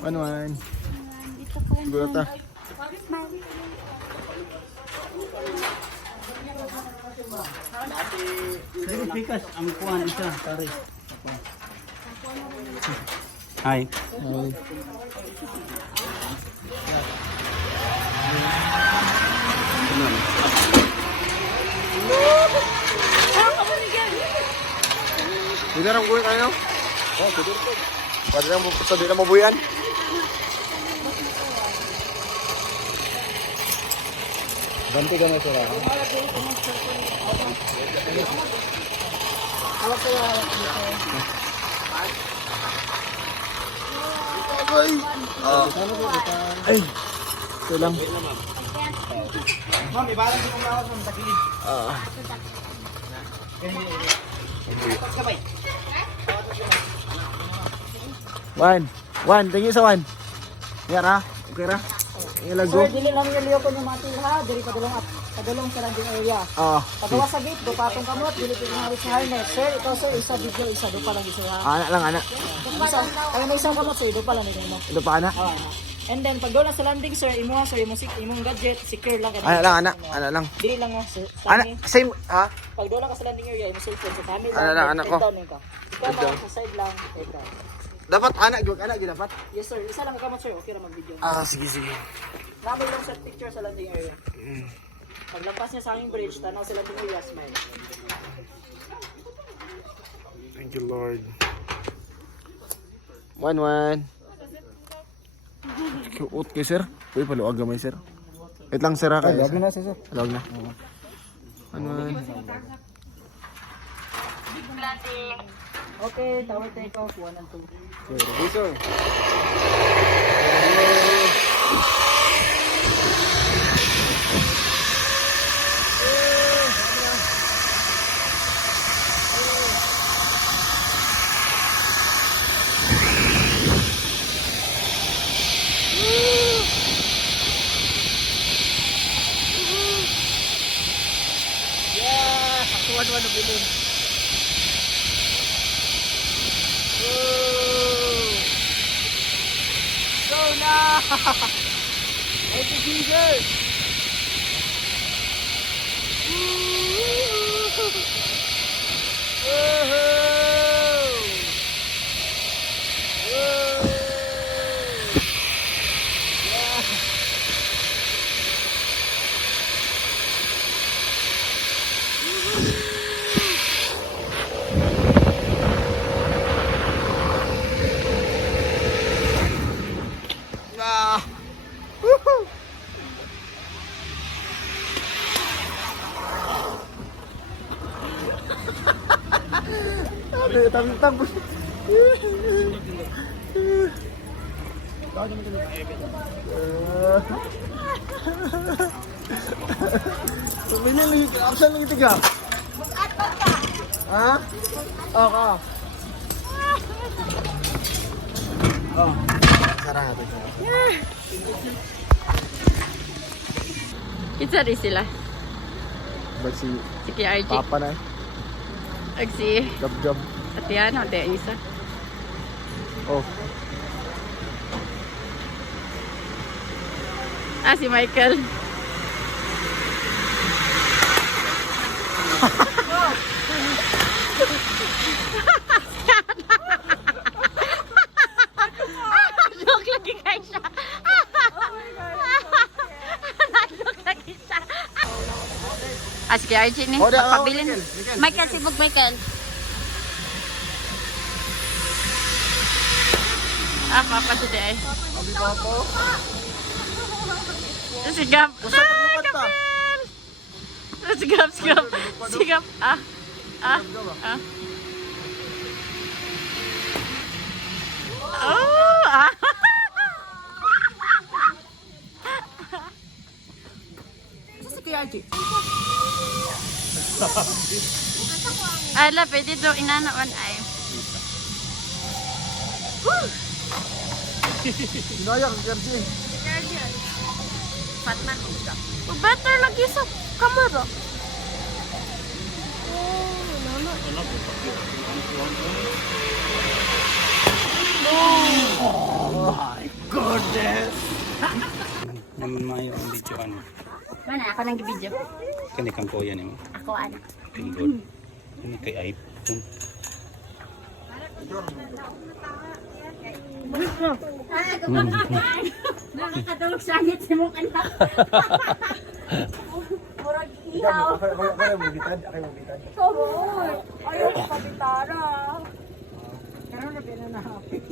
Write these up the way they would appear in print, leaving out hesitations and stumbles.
One. Dito po yan. Siguro ta. Smile. Sige, pikas. Ang kuhan isa. Sorry. Hi. Hindi na kulit tayo. Oh, sige po. Pwede na mabuyan. Ganti ka na sila. Ay! Ay! Ito lang. Ma'am, ibalang din kong lawas ng takilid. One, thank you sa one. Yan ha, okay ra. Yung lago. Sir, dili lang yung liyo ko yung matil ha. Dili padulong sa landing area. Pagawa sa gate, do patong kamot, dili ko nga sa harness. Sir, ikaw sir, isa video, isa do pa lang isa ha. Anak lang, anak. Isa, kaya may isang kamot sir, do pa lang nito mo. Ito pa anak. And then pag doon na sa landing sir, imo sir, imong gadget, secure lang. Anak lang, anak. Anak lang. Dili lang ha sir. Anak, same, ha? Pag doon ka sa landing area, imo cellphone sa camera. Ano lang, anak ko. Ikaw lang sa side lang, take down. Dapat anak, dapat. Yes sir, isa lang kamot sir, okay ra mag-video. Sige. Namin lang sa picture sa landing area. Paglampas niya sa aming bridge, tanaw sa landing area, smile. Thank you, Lord. One. Kuot kay sir. Uy, paluag gamay sir. Wait lang sir ha kayo. Paluag na sir. Paluag na. One. Okay, tower take off, 1 and 2. Sir. One bilin. So now, thank you Jesus. Tang. Pinili, absan lang itiga. Ha? Oo. Sarang natin. Kitsa rin sila. Ba't si Si KRG. Papa na eh? Ag si Gab. Atiano, de isa. Oh. Si Michael. Look lagi kayo siya. Look lagi siya. Si KRG ni. Pagpabilin. Michael, sibog Michael. Papa si Day. Sigap. Sigap. Ala, pwede daw inanaon ay. Sinayang, Kerji. Fatman. Better lagi sa kamera. Oh, Paano? Mana ako nang video. Kani kang kuya ni mo. Ako ana. Tingod. Ini kay iPhone. Nakakatulog sa hangit si mo kana. Murag ihaw. Ako mo bitad. Sorry. Ayaw ko kabitara. Karon na pinanahapon.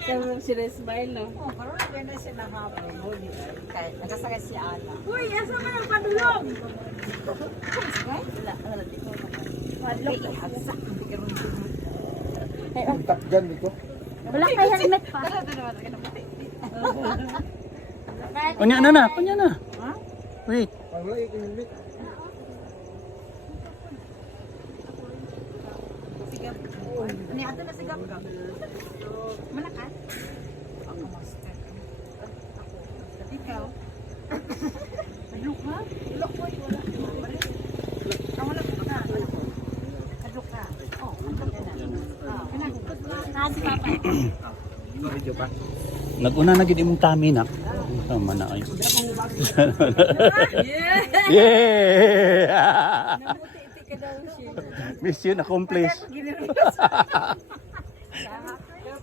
Karon sila smile no. Oh, karon na pinay siya nahapon. Kaya nagasakay si Ana. Uy, asa man ang padulong? Wala di ko. Wala ihagsa. Takgan dito. Wala kay helmet pa. Kunya na. Wait. Wala yung helmet. Ani ato na sigap ka. Malakas. Ako master. Ikaw. Kadlok ha? Kadlok ko wala. Wala ka. Kadlok ka. Oh, kana. Kasi papa. Video pa. Naguna na gid imong tami na. Tama na ay. Yeah! Mission accomplished. Pero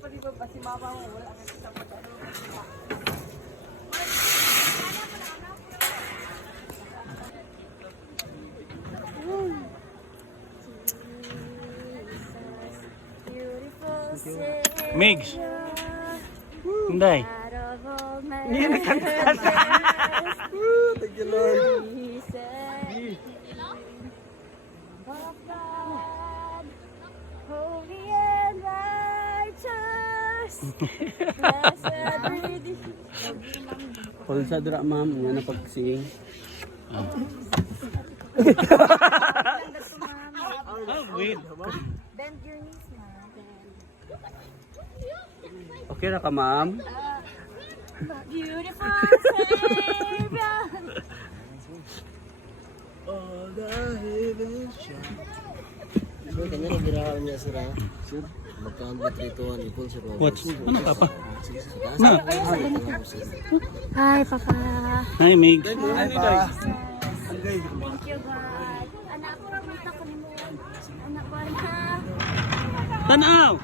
pa di ba si mama mo wala ka sa pagkano. Migs. Hindi. Thank you, Lord. Holy and righteous, blessed Redeemer. Kung sa dra ma'am, nga na pag-sing. Wait. Bend your knees, ma'am. Okay na ka ma'am? Beautiful Savior. All the heavens shine. Sir, kanya na ginawa niya sir ha? Sir, magkano 3-2-1 ipon sir. What's? Ano ka pa? Na. Hi, Papa. Hi, Mig. Hi, pa. Thank you, God. Anak ko, ramita ko ni mo. Anak ko na. Tanaw!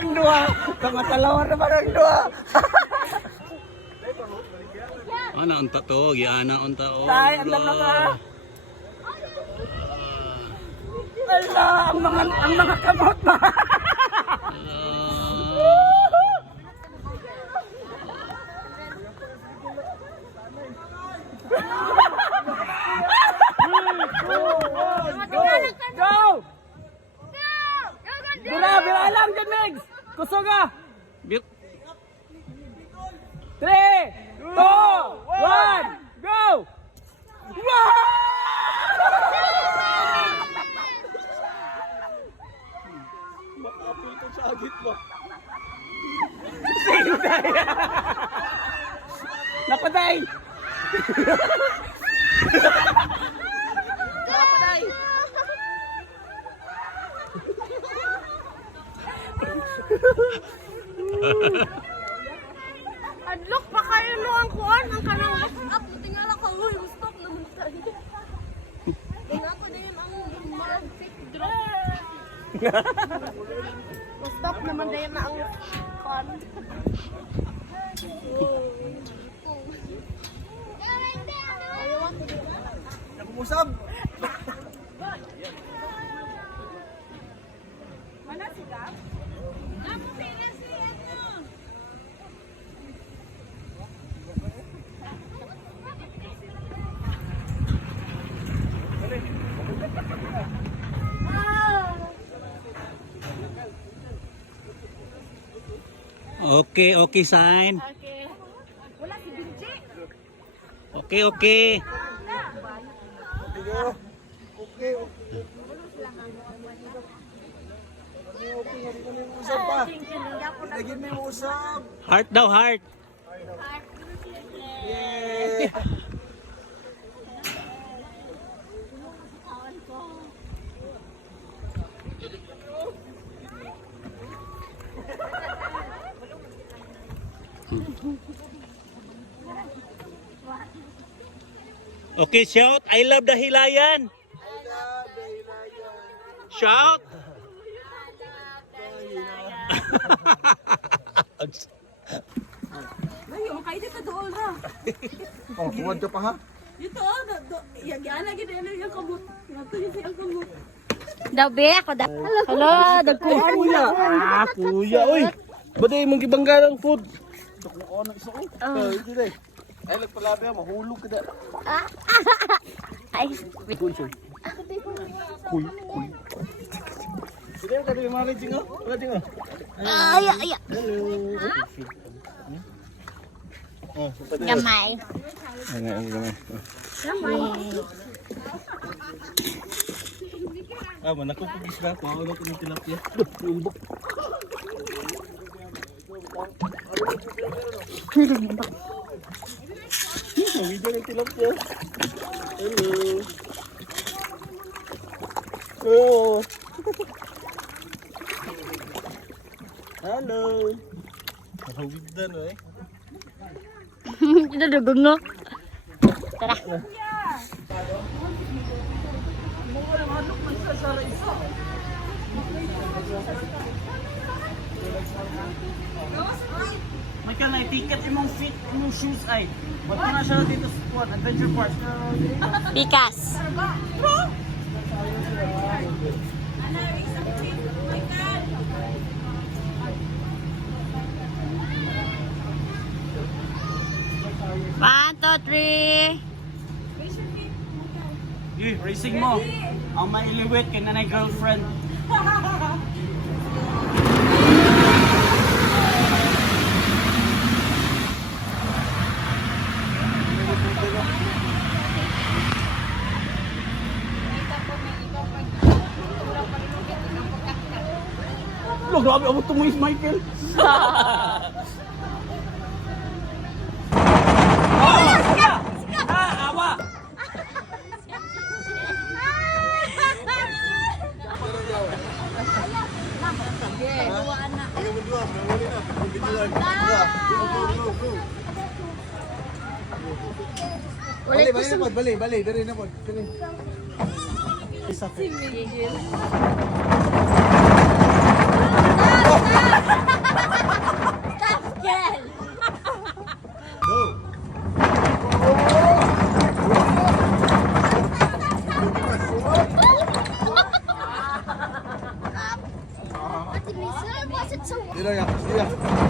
Ang dua! Kamatalawan na parang dua! Ano unta to? Giana unta o. Tay, ang lama ka. Ala, ang mga kamot ba? Go! Bira lang dyan, Megs! Kusoga! Bit. 3, 2, 1, go! Wow! Makapito sa agit mo. Napaday! Napaday! Adlok pa kayo no ang kuan ang kanang ako tingala ka uy stop naman tayo. Nga pa din ang mag-fit drop. Stop naman din na ang kuan. Nakumusab! Mana sila? Ako pera siya no. Okay, okay sign. Okay. Wala si Binji. Okay, okay. Okay. Usap pa. Lagyan mo yung usap. Heart daw, heart. Yeah. Okay, shout. I love the Hilayan. Shout. Layo, makain ka doon ha. Oh, kuwan ka pa ha? Dito, yan lagi na yung kamot. Nato yung siyang kamot. Daw be ako da. Hello, dagkuan. Kuya! Ah, kuya, oy! Ba't ay mong gibangga ng food? Dakuan ng isa ko. Hindi na ay, nagpalabi ha, mahulog ka na. Ay, Kuy, kuy. Kuy, kuy. Sige, kada yung mga raging ha? Raging ha? ay, ay. Oh, pwede. Gamay. Ang gamay. Ah, manako ko gisla, paulo ko ng tilapia. Umbok. Ang video ng tilapia. Hello. Oh. Hello. Mahawid na no eh. Ito dugungok. Tara. May ka na ticket imong fit, imong shoes ay. Wag ka na siya dito sa Squad Adventure Park. Pikas. One, two, three. Racing mo. Ang mailiwit kay nanay girlfriend. Lo, grabe ako tumuis, Michael. Awa! Bali, bali na pod, bali, dali na pod. Dali. Dilo ya, dilo.